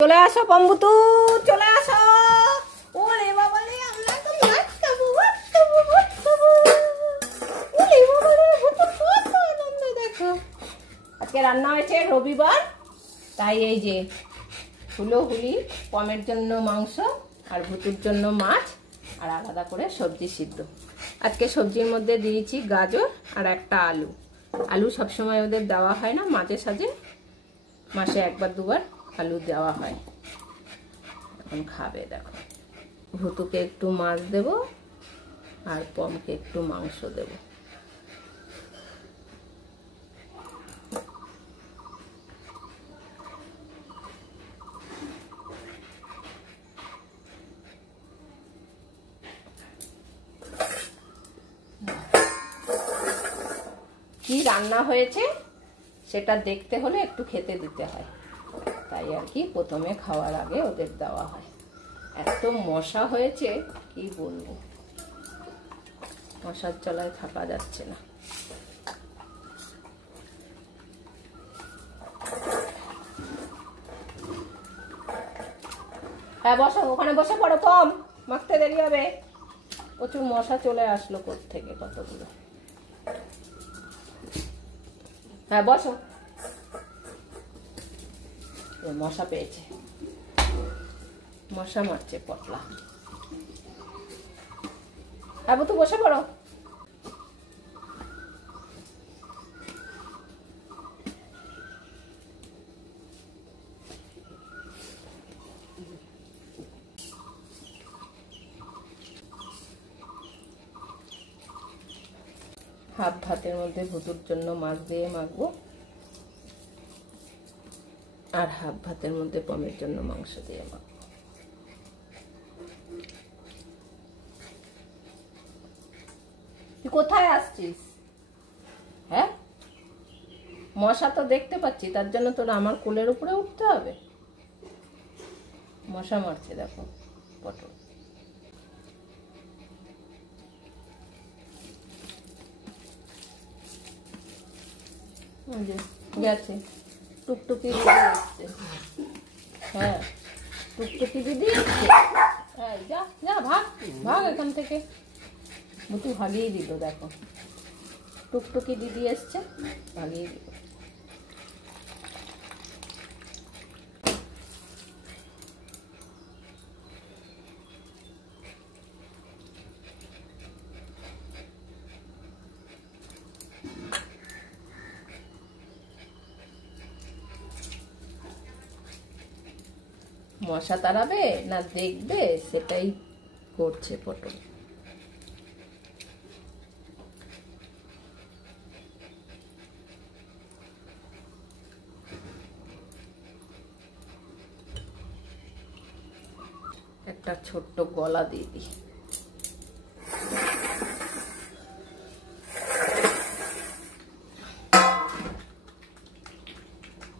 চলে আসো বম্বুতু, চলে আসো। ওরে বাবা রে, আমরা তো মাছ খাবো, ওরে বাবা রে, কত আনন্দ দেখো। আজকে রান্না হয়েছে রবিবার, তাই এই যে হুলি পমের জন্য মাংস আর ভুতুর জন্য মাছ আর আলাদা করে সবজি সিদ্ধ। আজকে সবজির মধ্যে দিয়েছি গাজর আর একটা আলু। আলু সবসময় ওদের দেওয়া হয় না, মাঝে সাঝে মাসে একবার দুবার আলু দেওয়া হয়। এখন খাবে দেখো। ভুতুকে একটু মাছ দেব আর পমকে একটু মাংস দেব। কি রান্না হয়েছে সেটা দেখতে হলে একটু খেতে দিতে হয়, তাই আর কি প্রথমে খাওয়ার আগে ওদের দেওয়া হয়। এত মশা হয়েছে কি বলবো, মশার জ্বালায় থাকা যাচ্ছে না। হ্যাঁ বসো, ওখানে বসে পড়ো, কম মাখতে দেরি হবে। প্রচুর মশা চলে আসলো কোত্থেকে কতগুলো। হ্যাঁ বসো, মশা পেয়েছে, মশা মারছে পটলা। হ্যাঁ তো বসে পড়ো। হাফ ভাতের মধ্যে ভুতুর জন্য মাছ দিয়ে মাখবো, আর হাফ ভাতের মধ্যে পমের জন্য মাংস দিয়ে মাখবো। তুই কোথায় আসছিস? হ্যাঁ, মশা তো দেখতে পাচ্ছি, তার জন্য তোর আমার কোলের উপরে উঠতে হবে। মশা মারছে দেখো পটল। গেছে টুকটুকি দিদি এসছে। হ্যাঁ টুকটুকি দিদি এসছে। যা যা ভাগ ভাগ এখান থেকে। ভুতু ভাগিয়ে দিল দেখো, টুকটুকি দিদি এসছে, ভাগিয়ে দিল। মশা তাড়াবে না দেখবে সেটাই করছে পটল। একটা ছোট্ট গলা দিয়ে দিই।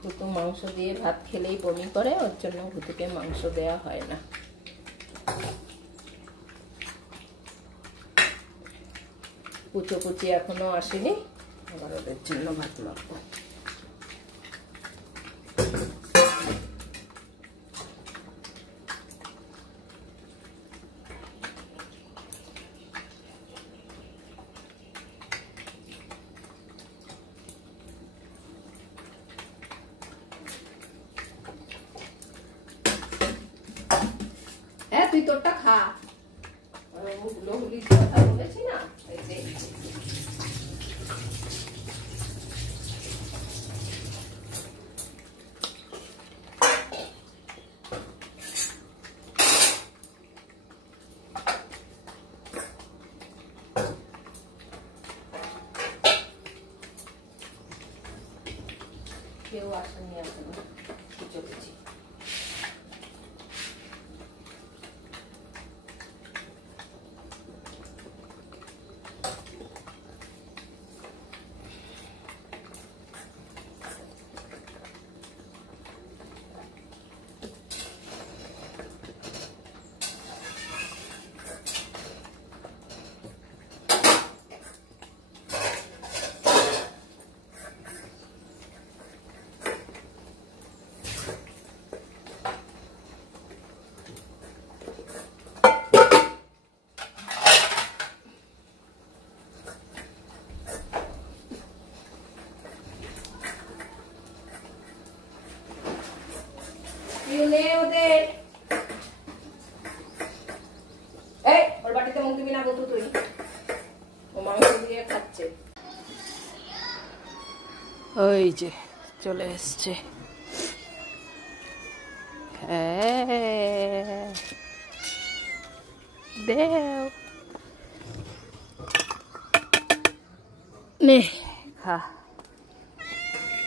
ভুতু মাংস দিয়ে ভাত খেলেই বমি করে, ওর জন্য ভুতুকে মাংস দেয়া হয় না। কুচি এখনো আসেনি, আবার ওদের জন্য ভাত মাখবো। হ্যাঁ তুই তোরটা খা, হুলি কথা বলেছি না। কেউ আসেনি এখনো, চলেছি। যে চলে এসছে। হ্যাঁ দেও, নে খা।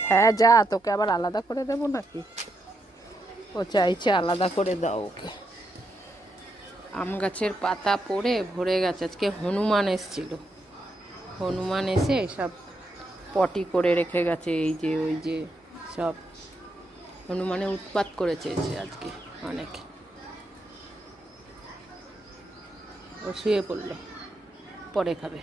হ্যাঁ যা, তোকে আবার আলাদা করে দেবো নাকি? ও চাইছে আলাদা করে দাও ওকে। আম গাছের পাতা পড়ে ভরে গেছে। আজকে হনুমান এসছিল, হনুমান এসে সব পটি করে রেখে গেছে। এই যে ওই যে সব হনুমানে উৎপাত করেছে আজকে অনেক। ও শুয়ে পড়লো, পরে খাবে।